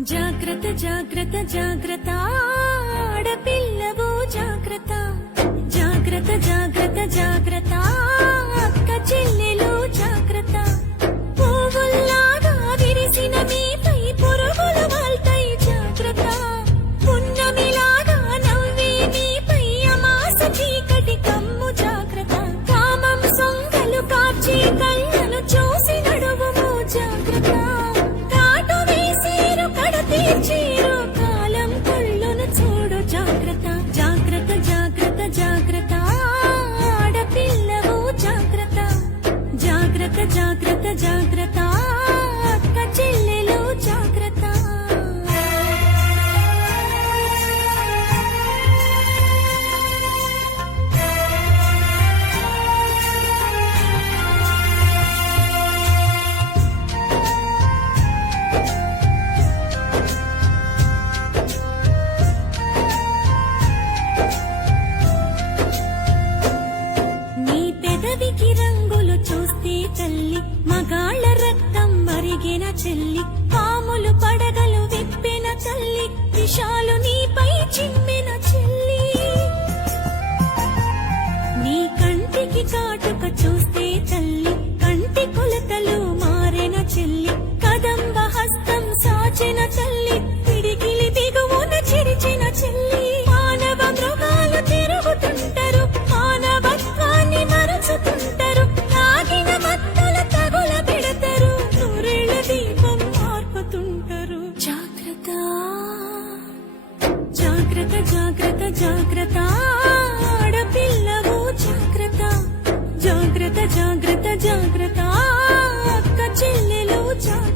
జాగ్రత్త జాగ్రత్త జాగ్రత్త ఆడపిల్లవు జాగ్రత్త. జాగ్రత్త జాగ్రత్త జాగ్రత్త అక్క చెల్లెలు జాగ్రత్త. పువ్వుల్లాగా విరిసిన మీపై పురుగులు వాళ్తాయి జాగ్రత్త. పున్నమిలాగా నవ్వే మీపై అమాస చీకటి కమ్ము జాగ్రత్త. కామం సొంగలు కాచి కళ్ళను చూసి నడువుము జాగ్రత్త. జాగ్రత్త జాగ్రత్త మగాళ్ళ రక్తం మరిగిన చెల్లి పాములు పడగలు విప్పిన తల్లి విషాలు జాగ్రత్త జాగ్రత్త జాగ్రత్త. ఆడపిల్లవు జాగ్రత్త. జాగ్రత్త జాగ్రత్త జాగ్రత్త. అక్క చెల్లెలు జాగ్రత్త.